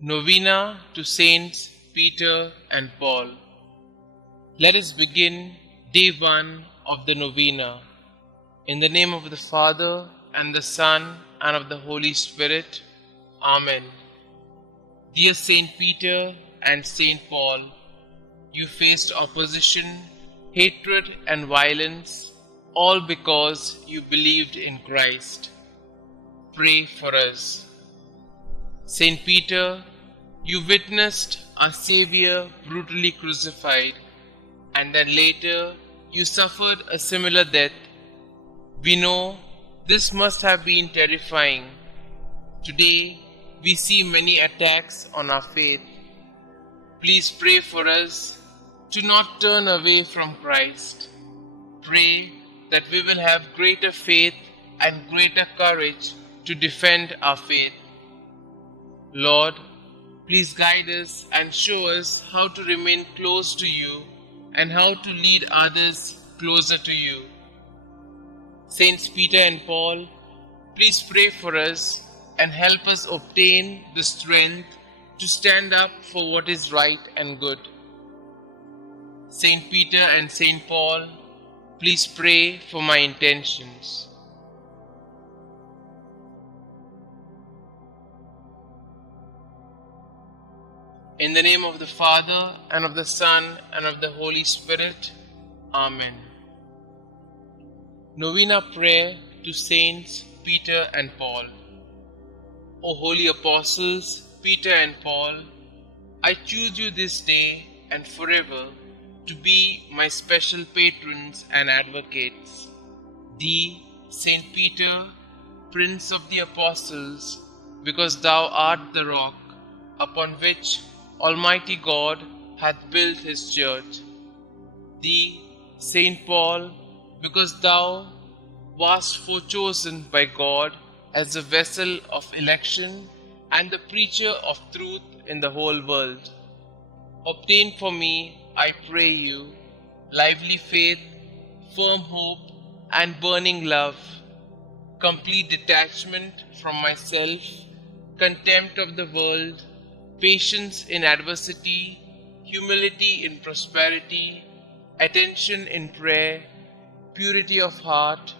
Novena to Saints Peter and Paul. Let us begin day 1 of the Novena. In the name of the Father, and the Son, and of the Holy Spirit. Amen. Dear Saint Peter and Saint Paul, you faced opposition, hatred, and violence, all because you believed in Christ. Pray for us. Saint Peter, you witnessed our Xavier brutally crucified, and then later you suffered a similar death. We know this must have been terrifying. Today we see many attacks on our faith. Please pray for us to not turn away from Christ. Pray that we will have greater faith and greater courage to defend our faith. Lord, please guide us and show us how to remain close to you and how to lead others closer to you. Saints Peter and Paul, please pray for us and help us obtain the strength to stand up for what is right and good. Saint Peter and Saint Paul, please pray for my intentions. In the name of the Father, and of the Son, and of the Holy Spirit. Amen. Novena Prayer to Saints Peter and Paul. O holy apostles, Peter and Paul, I choose you this day and forever to be my special patrons and advocates. Thee, Saint Peter, Prince of the Apostles, because thou art the rock upon which Almighty God hath built his church. Thee, Saint Paul, because thou wast forechosen by God as a vessel of election and the preacher of truth in the whole world. Obtain for me, I pray you, lively faith, firm hope, and burning love, complete detachment from myself, contempt of the world, patience in adversity, humility in prosperity, attention in prayer, purity of heart,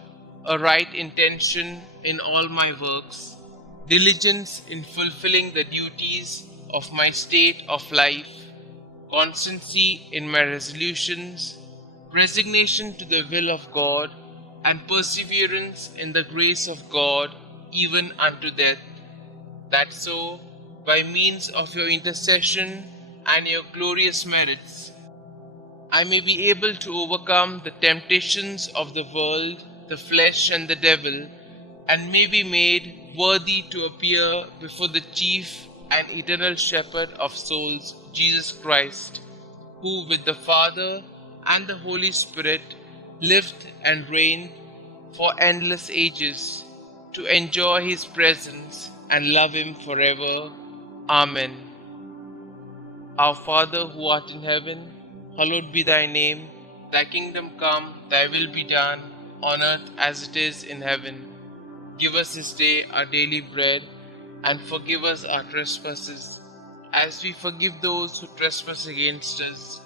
a right intention in all my works, diligence in fulfilling the duties of my state of life, constancy in my resolutions, resignation to the will of God, and perseverance in the grace of God even unto death, that so, by means of your intercession and your glorious merits, I may be able to overcome the temptations of the world, the flesh, and the devil, and may be made worthy to appear before the chief and eternal shepherd of souls, Jesus Christ, who with the Father and the Holy Spirit lived and reigned for endless ages, to enjoy his presence and love him forever. Amen. Our Father who art in heaven, hallowed be thy name. Thy kingdom come, thy will be done, on earth as it is in heaven. Give us this day our daily bread, and forgive us our trespasses, as we forgive those who trespass against us.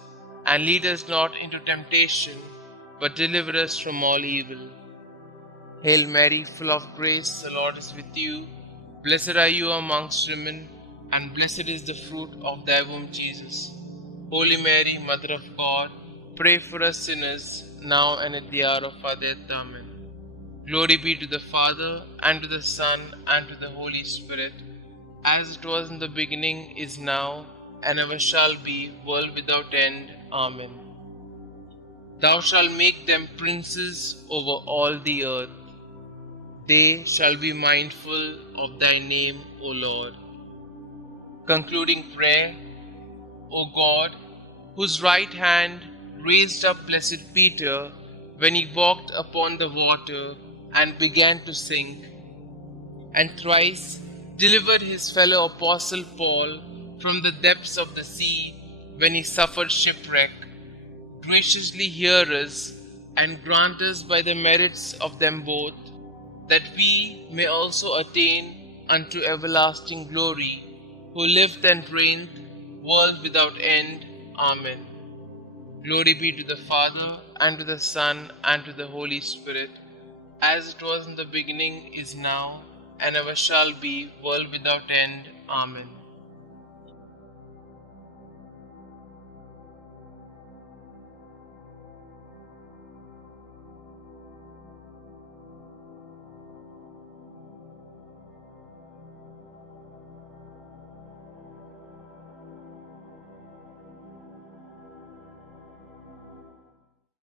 And lead us not into temptation, but deliver us from all evil. Hail Mary, full of grace, the Lord is with you. Blessed are you amongst women, and blessed is the fruit of thy womb, Jesus. Holy Mary, Mother of God, pray for us sinners, now and at the hour of our death. Amen. Glory be to the Father, and to the Son, and to the Holy Spirit, as it was in the beginning, is now, and ever shall be, world without end. Amen. Thou shalt make them princes over all the earth. They shall be mindful of thy name, O Lord. Concluding prayer. O God, whose right hand raised up blessed Peter when he walked upon the water and began to sink, and thrice delivered his fellow apostle Paul from the depths of the sea when he suffered shipwreck, graciously hear us and grant us by the merits of them both, that we may also attain unto everlasting glory who liveth and reigneth, world without end. Amen. Glory be to the Father, and to the Son, and to the Holy Spirit, as it was in the beginning, is now, and ever shall be, world without end. Amen.